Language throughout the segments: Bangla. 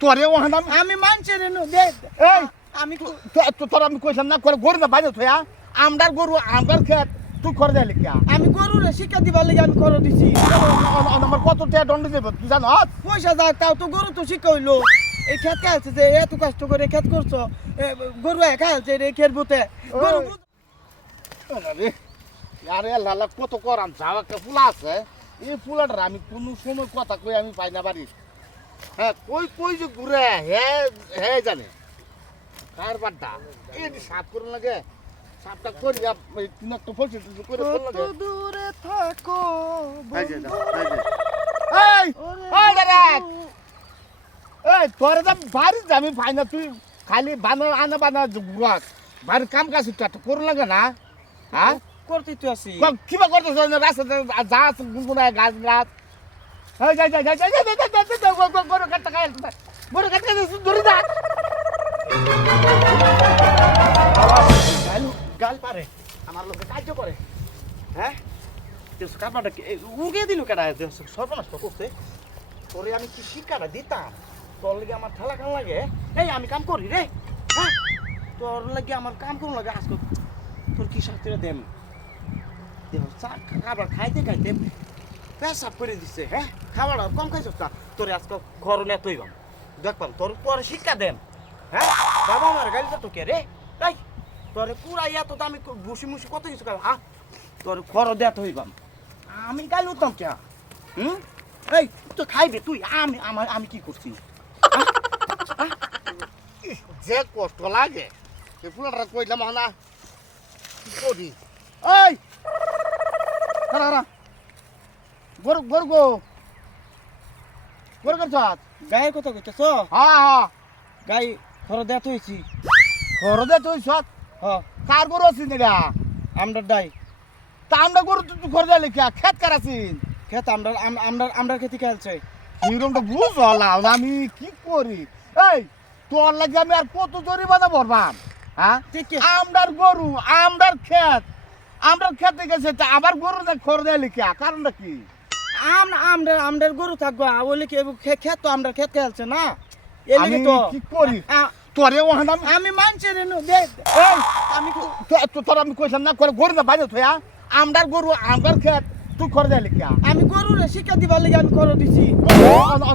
তোরে ওখানে আমি মানছি রে এই আমি তোর আমি কইলাম না করে গরু না বাইরে থয়া আমদার গরু আমদার খেত তুই করে দেয় লিখিয়া। আমি গরু রে শিক্ষা দিবার লাগি আমি খরচ দিছি। আমার কত টাকা দণ্ড দেব তুই জানো পয়সা যা তাও তো গরু তো শিক্ষা হইল। এই খেত খাইছে যে এত কষ্ট করে খেত করছ? গরু খাইছে রে খেত বুতে গরু আরে লালা কত করাম যাও একটা ফুলা আছে। এই ফুলাটার আমি কোনো সময় কথা কই আমি পাই না বাড়ি হ্যাঁ কই কই যে ঘুরে? হে হে জানে। কার বাড্ডা? এই সাপ করুন লাগে। সাপটা করি তিন একটা ফলছে করে লাগে। দূরে থাকো এই এই দাদা। এই তোরে যা বাড়ি যাবি পাই না তুই খালি বানা আনা বানা ঘুরাস। বাড়ির কাম কাজ করুন লাগে না? হ্যাঁ? করতে তো আছি। ক- কিবা করতেছ রাস্তাতে যা গুনগুনায় গাছ গাছ। গরু কাটতে খাই গরু কাটতে ধরে। যা গাল পারে। আমার লোকে কার্য করে। হ্যাঁ? কাপড়টা উড়িয়ে দিল দেশ সর্বনাশ তো করছে। তোরে আমি কি শিক্ষাটা দিতাম? তোর লাগে আমার ঠেলা কাম লাগে? এই, আমি কাম করি রে। হ্যাঁ? তোর লাগে আমার কাম করুন লাগে? আজকে তোর কি শাস্তি দেম? দেহ চা খাবার খাইতে খাইতে পেশাব করে দিছে হ্যাঁ? খাবার কম খাইছ না তোরে আজকে ঘর নিয়ে তৈবাম দেখবাম তোর পরে শিক্ষা দেম হ্যাঁ? বাবা আমার গাড়িটা তো কে রে? তাই তোরে পুরা ইয়া তো আমি বসি মুসি কত কিছু খাই হ্যাঁ তোর খর দেয়া তো হইবাম আমি গাইল উঠতাম কে? হুম? এই তো খাইবে তুই? আমি আমার আমি কি করছি? যে কষ্ট লাগে সে ফুলাটা কইলাম না। কি করি? এই! গরু গরু গো। গরু করছ গায়ের কথা কইতেছ? হ্যাঁ হ্যাঁ। গাই খর দেয়া তো হইছি ঘর দে তুই সব হ কার গরু আছিস না আমরা ডাই তা আমরা গরু তুই ঘর দে লিখিয়া খেত কার আছিস? খেত আমরা আম- আমরা আমরা খেতে খেলছে হিরমটা বুঝ হলাম আমি কি করি? এই তোর লাগে আমি আর কত জরিমানা ভরবাম হ্যাঁ? ঠিক আমরার গরু আমরার ক্ষেত আমরার খেতে গেছে তা আবার গরু দেখ খর দেয় লিখিয়া কারণটা কি? আম আমরা আমরা গরু থাকব বলে কি খেত তো আমরা খেত খেলছে না? আমি কি করি? তোরে ওখানে আমি মানছি রে আমি তোর আমি কইলাম না করে গরু না বাইরে থয়া আমরার গরু আমরার ক্ষেত তুই খর দেয় লিখিয়া? আমি গরু রে শিক্ষা দিবার লাগে আমি খরচ দিছি।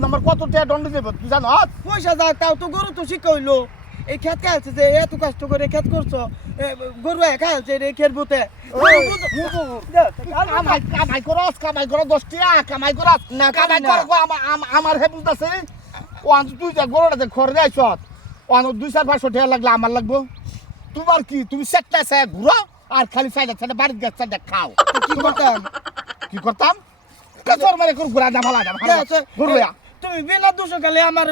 আমার কত টাকা দণ্ড দেব তুই জানো পয়সা যা তাও তো গরু তো শিক্ষা হইল। এই খেত খাইছে যে এত কষ্ট করে খেত করছ গরু খাইছে রে খেত বুতে কামাই করস কামাই করস দশ টাকা কামাই করস না, কামাই করি। কর আমার হে বুঝতেছে ওয়ান তুই যা গরুটা যে খর দেয় সত ওয়ান দুই চার পাঁচশো টাকা লাগলে আমার লাগবো। তোমার কি তুমি সেটটা সে ঘুরো আর খালি সাইডে সাইডে বাড়ির গাছ সাইডে খাও। কি করতাম? কি করতাম কাজর মারে করে ঘুরা হালা দাম ঘুরুয়া তুমি বিনা দোষ গালে আমার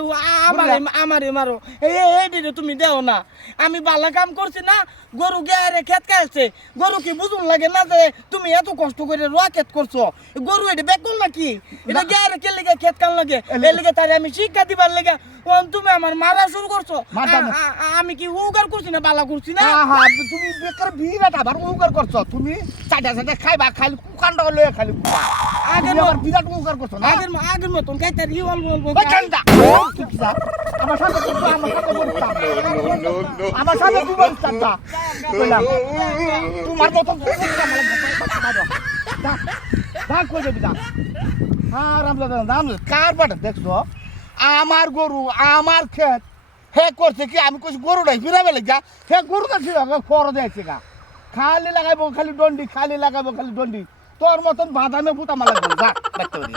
আমার আমারে মারো। এই এই দিনে তুমি দেও না। আমি বালা কাম করছি না গরু গেয়ারে খেত খাইছে গরু কি বুঝুন লাগে না যে তুমি এত কষ্ট করে রোয়া খেত করছ? গরু এটা বেকুল নাকি এটা গেয়ারে কে লেগে খেত কান লাগে? এই লেগে তারে আমি শিক্ষা দিবার লেগে ওন তুমি আমার মারা শুরু করছ? আমি কি উগার করছি না বালা করছি না? তুমি বেকার বিরাট আবার উগার করছ। তুমি চাটা চাটা খাইবা খালি কুকানটা লয়ে খালি আগের তুমি আবার মত- বিরাট উগার করছ না আগের ম- আগের মতন খাইতে রি অল্প অল্প ওই ঠান্ডা আমার সাথে কিন্তু আমার সাথে বলতাম আমার সাথে তুই বলতাম না কইলাম তোমার মতন ভাগ করে দিবি দাম হ্যাঁ রামদাদা দাম কার বাটা দেখছ আমার গরু আমার ক্ষেত হে করছে কি আমি কইছি গরু নাই ফিরাবে লাগা হে গরু না ছিল খর দিয়েছে গা খালি লাগাইবো খালি ডন্ডি খালি লাগাইবো খালি ডন্ডি তোর মতন বাদামে বুতা মালা যা দেখতে পারি